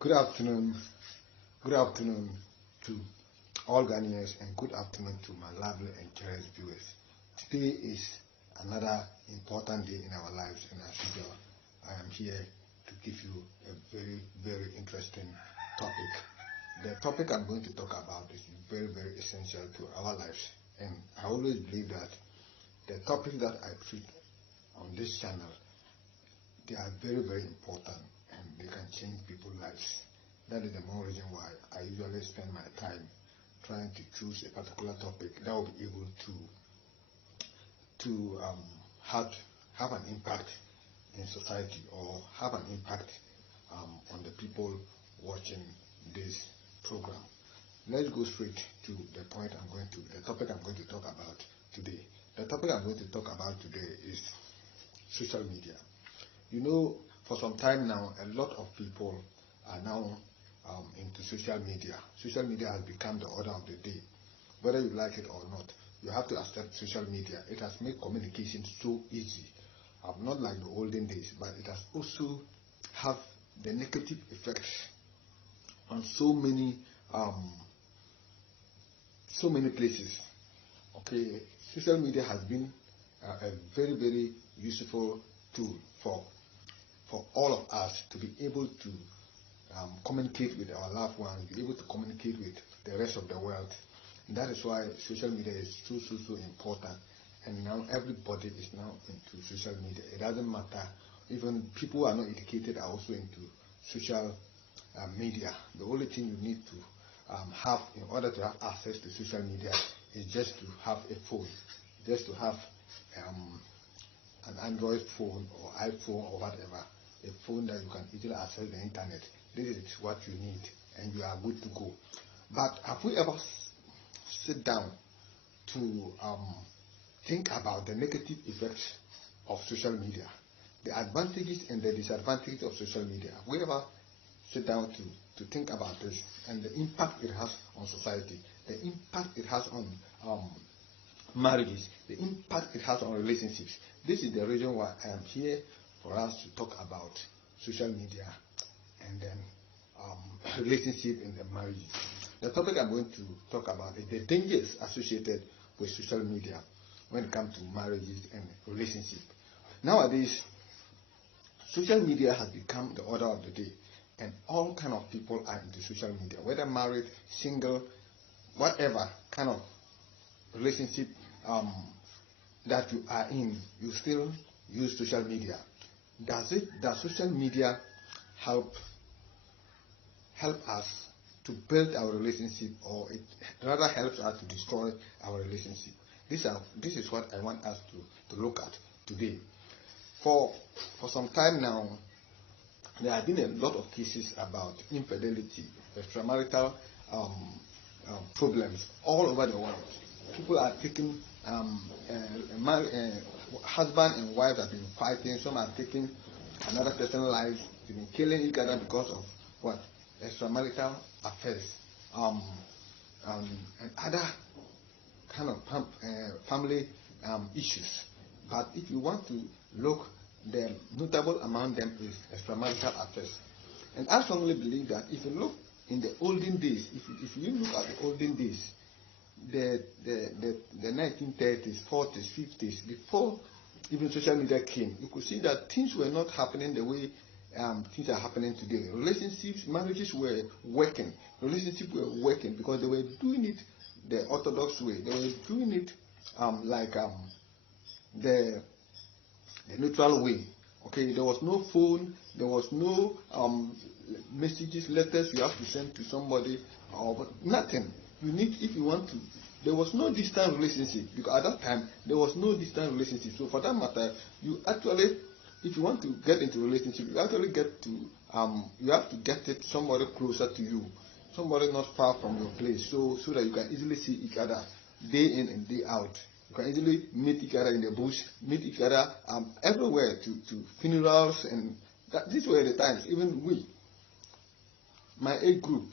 Good afternoon. Good afternoon to all Ghanaians and good afternoon to my lovely and cherished viewers. Today is another important day in our lives, and as usual, I am here to give you a very interesting topic. The topic I'm going to talk about is very essential to our lives, and I always believe that the topics that I treat on this channel, they are very important and they can change people's lives. That is the more reason why I usually spend my time trying to choose a particular topic that will be able to have an impact in society or have an impact on the people watching this program. Let's go straight to the point the topic I'm going to talk about today. The topic I'm going to talk about today is social media. You know, for some time now, a lot of people are now into social media. Social media has become the order of the day. Whether you like it or not, you have to accept social media. It has made communication so easy. Not like the olden days, but it has also have the negative effects on so many places. Okay, social media has been a very useful tool for all of us to be able to communicate with our loved ones, be able to communicate with the rest of the world. And that is why social media is so important. And now everybody is now into social media. It doesn't matter. Even people who are not educated are also into social media. The only thing you need to have in order to have access to social media is just to have a phone, just to have an Android phone or iPhone or whatever, a phone that you can easily access the internet. This is what you need and you are good to go. But have we ever sit down to think about the negative effects of social media, the advantages and the disadvantages of social media? Have we ever sit down to think about this and the impact it has on society, the impact it has on marriages, the impact it has on relationships? This is the reason why I am here, for us to talk about social media and then relationship in the marriage. The topic I'm going to talk about is the dangers associated with social media when it comes to marriages and relationship. Nowadays, social media has become the order of the day, and all kind of people are into social media, whether married, single, whatever kind of relationship that you are in, you still use social media. Does social media help us to build our relationship, or it rather helps us to destroy our relationship? This is what I want us to look at today. For some time now, there have been a lot of cases about infidelity, extramarital problems all over the world. People are taking husband and wife have been fighting. Some are taking another person's life. They've been killing each other because of what? Extramarital affairs, and other kind of family issues. But if you want to look, the notable among them is extramarital affairs. And I strongly believe that if you look in the olden days, if you look at the olden days, the 1930s, 40s, 50s, before even social media came, you could see that things were not happening the way things are happening today. Relationships, marriages were working. Relationships were working because they were doing it the orthodox way. They were doing it the neutral way. Okay, there was no phone, there was no messages, letters you have to send to somebody, or nothing. You need, if you want to, there was no distant relationship, because at that time there was no distant relationship. So for that matter, you actually, if you want to get into a relationship, you actually get to you have to get it somebody closer to you, somebody not far from your place, so that you can easily see each other day in and day out. You can easily meet each other in the bush, meet each other everywhere, to funerals, and these were the times. Even my age group,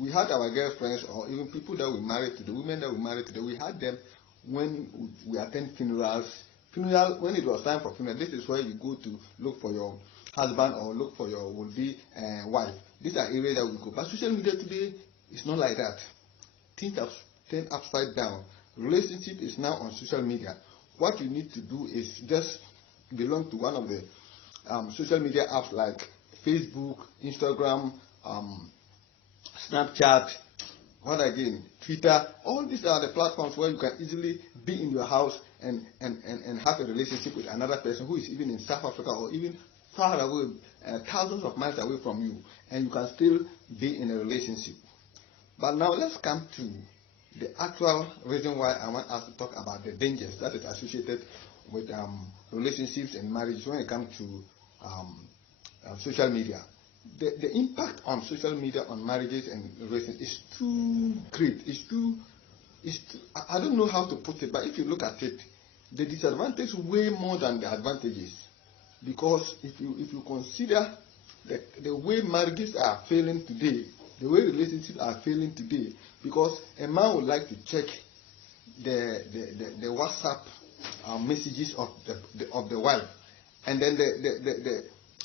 we had our girlfriends, or even people that we married to, the women that we married to, we had them when we attend funerals. When it was time for funeral, this is where you go to look for your husband or look for your would-be wife. These are areas that we go. But social media today is not like that. Things have turned upside down. Relationship is now on social media. What you need to do is just belong to one of the social media apps like Facebook, Instagram, Snapchat, what again? Twitter. All these are the platforms where you can easily be in your house and have a relationship with another person who is even in South Africa or even far away, thousands of miles away from you, and you can still be in a relationship. But now let's come to the actual reason why I want us to talk about the dangers that is associated with relationships and marriages when it comes to social media. The impact on social media on marriages and relationships is too great. I don't know how to put it, but if you look at it, the disadvantage way more than the advantages. Because if you consider the way marriages are failing today, the way relationships are failing today, because a man would like to check the WhatsApp messages of the wife, and then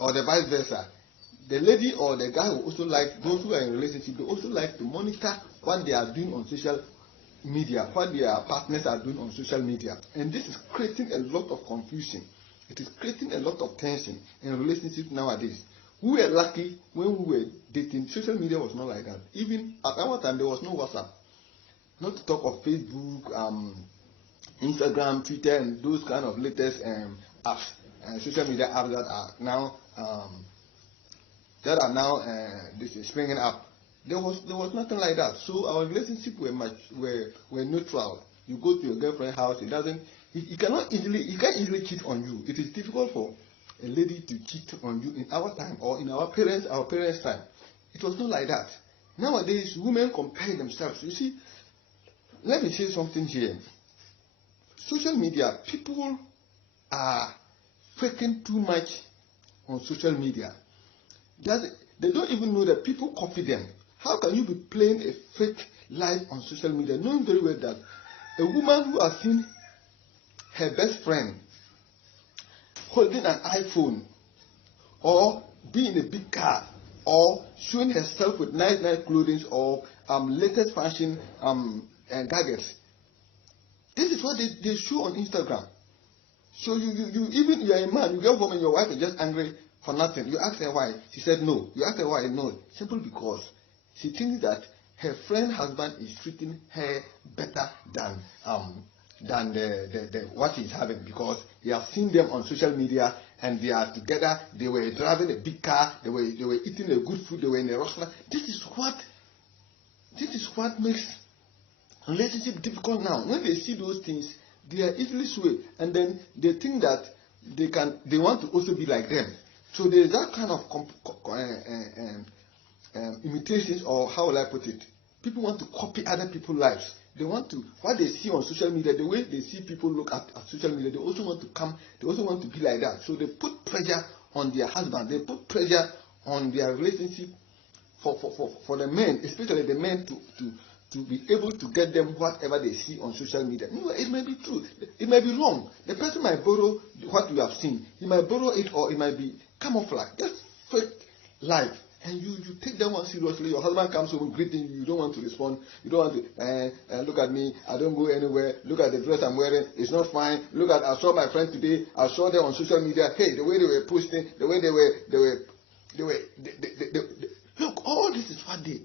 or the vice versa. The lady or the guy will also like, those who are in a relationship, they also like to monitor what they are doing on social media, what their partners are doing on social media. And this is creating a lot of confusion. It is creating a lot of tension in relationships nowadays. We were lucky when we were dating. Social media was not like that. Even at our time, there was no WhatsApp. Not to talk of Facebook, Instagram, Twitter, and those kind of latest apps, social media apps that are now this is springing up. There was nothing like that. So our relationship were neutral. You go to your girlfriend's house, he can't easily cheat on you. It is difficult for a lady to cheat on you in our time or in our parents' time. It was not like that. Nowadays, women compare themselves. You see, let me say something here. Social media, people are faking too much on social media. They don't even know that people copy them. How can you be playing a fake life on social media, knowing very well that a woman who has seen her best friend holding an iPhone or being in a big car or showing herself with nice clothing or latest fashion gadgets, this is what they show on Instagram. So you are a man, you get home and your wife is just angry for nothing. You ask her why. She said no. You ask her why. No. Simply because she thinks that her friend's husband is treating her better than the what she's having, because he has seen them on social media and they are together. They were driving a big car. They were eating a good food. They were in a restaurant. This is what makes relationship difficult now. When they see those things, they are easily swayed, and then they think that they want to also be like them. So there is that kind of imitations, or how will I put it? People want to copy other people's lives. They want to, what they see on social media, the way they see people look at social media, they also want to be like that. So they put pressure on their husband. They put pressure on their relationship for the men, especially the men, to be able to get them whatever they see on social media. No, it may be true. It may be wrong. The person might borrow what you have seen. He might borrow it, or it might be camouflage. Just fake life. And you take that one seriously. Your husband comes home greeting you. You don't want to respond. You don't want to look at me. I don't go anywhere. Look at the dress I'm wearing. It's not fine. Look at, I saw my friend today. I saw them on social media. Hey, the way they were posting, the way they were look. All this is what they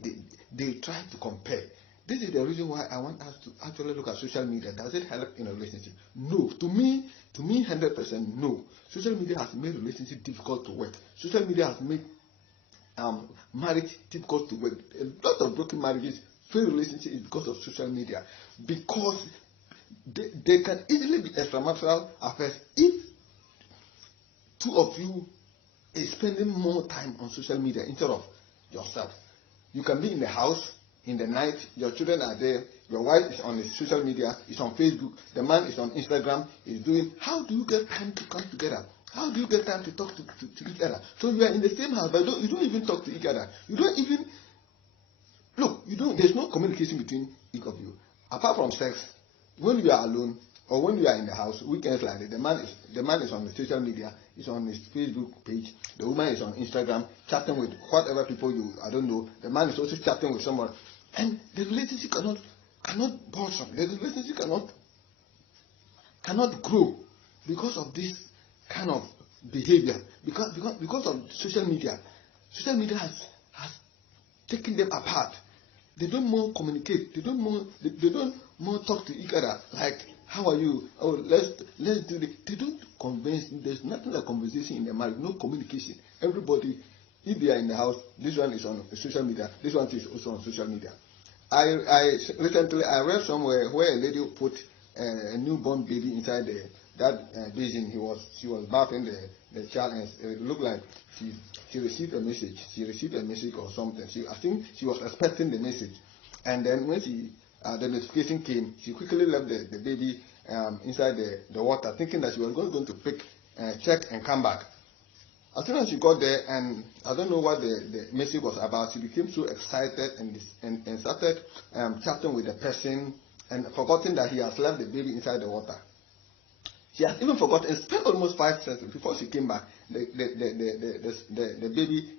try to compare. This is the reason why I want us to actually look at social media. Does it help in a relationship? No. To me, 100% no. Social media has made relationship difficult to work. Social media has made marriage difficult to work. A lot of broken marriages, failed relationships is because of social media. Because they can easily be extramarital affairs if two of you is spending more time on social media instead of yourself. You can be in the house in the night, your children are there, your wife is on his social media, is on Facebook, the man is on Instagram, is doing. How do you get time to come together? How do you get time to talk to each other? So you are in the same house, but you don't even talk to each other. You don't even look. There's no communication between each of you apart from sex. When you are alone, or when you are in the house, weekends like that, the man is on the social media, is on his Facebook page, the woman is on Instagram, chatting with whatever people I don't know. The man is also chatting with someone, and the relationship cannot blossom. The relationship cannot grow because of this kind of behavior. Because of social media. Social media has taken them apart. They don't more communicate. They don't more talk to each other. Like, how are you? Oh, let's do this. They don't convince. There's nothing like conversation in the marriage. No communication. Everybody, if they are in the house, this one is on social media. This one is also on social media. I recently I read somewhere where a lady put a newborn baby inside that basin. She was bathing the child, and it looked like she received a message. She received a message or something. I think she was expecting the message, and then when the notification came, she quickly left the baby inside the water, thinking that she was going to check and come back. As soon as she got there, and I don't know what the message was about, she became so excited and started chatting with the person, and forgetting that he has left the baby inside the water. She has even forgotten and spent almost 5 seconds before she came back. The baby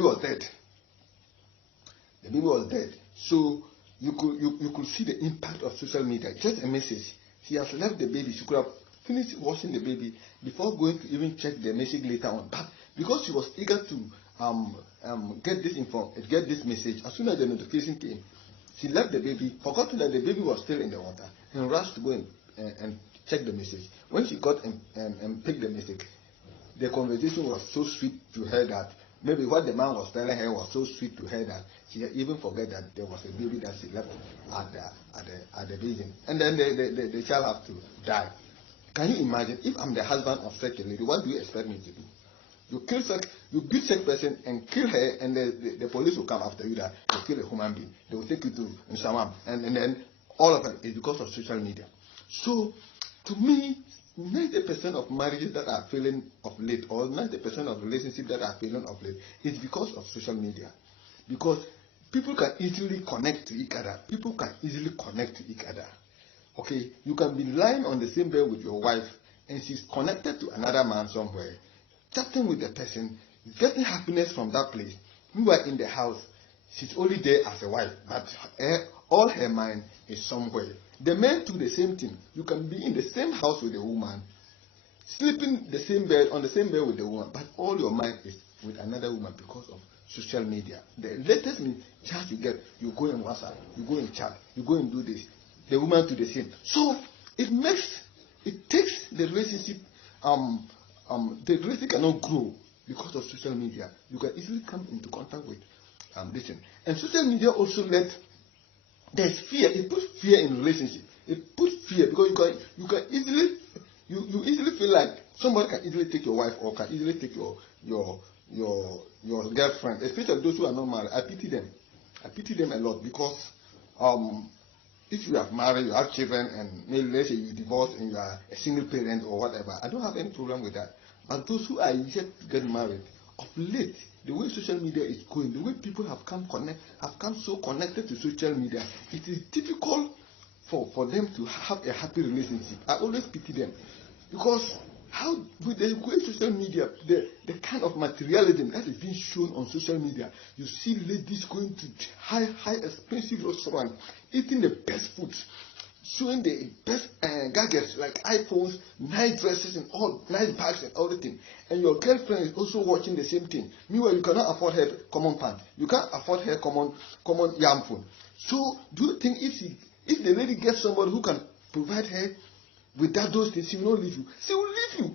was dead. The baby was dead. So you could see the impact of social media. Just a message. She has left the baby. She could have finished washing the baby before going to even check the message later on. But because she was eager to get this message, as soon as the notification came, she left the baby, forgotten that the baby was still in the water, and rushed to go and check the message. When she got and picked the message, the conversation was so sweet to her that maybe what the man was telling her was so sweet to her that she even forget that there was a baby that she left at the basin, and then the child have to die. Can you imagine if I'm the husband of such a lady? What do you expect me to do? You beat such person and kill her, and the police will come after you that you kill a human being. They will take you to Nsamam, and then all of it is because of social media. So, to me, 90% of marriages that are failing of late, or 90% of relationships that are failing of late, is because of social media. Because people can easily connect to each other. Okay, you can be lying on the same bed with your wife, and she's connected to another man somewhere, chatting with the person, getting happiness from that place. Meanwhile, in the house, she's only there as a wife, but all her mind is somewhere. The men do the same thing. You can be in the same house with a woman, sleeping on the same bed with the woman, but all your mind is with another woman because of social media. The latest chat you get, you go in WhatsApp, you go in chat, you go and do this. The woman do the same. So it takes the relationship. The relationship cannot grow because of social media. You can easily come into contact with this thing. And social media also there's fear. It puts fear in relationship. It puts fear because you can easily feel like somebody can easily take your wife or can easily take your girlfriend, especially those who are not married. I pity them a lot because if you have married, you have children, and maybe let's say you divorce and you are a single parent or whatever, I don't have any problem with that. But those who are yet to get married, of late, the way social media is going, the way people have come so connected to social media, it is difficult for them to have a happy relationship. I always pity them because with the way social media, the kind of materialism that is being shown on social media, you see ladies going to high expensive restaurants, eating the best foods, showing the best gadgets like iPhones, nice dresses, and all nice bags and everything. And your girlfriend is also watching the same thing. Meanwhile, you cannot afford her common pants. You can't afford her common yam phone. So, do you think if the lady gets somebody who can provide her without those things, she will not leave you? She will leave you.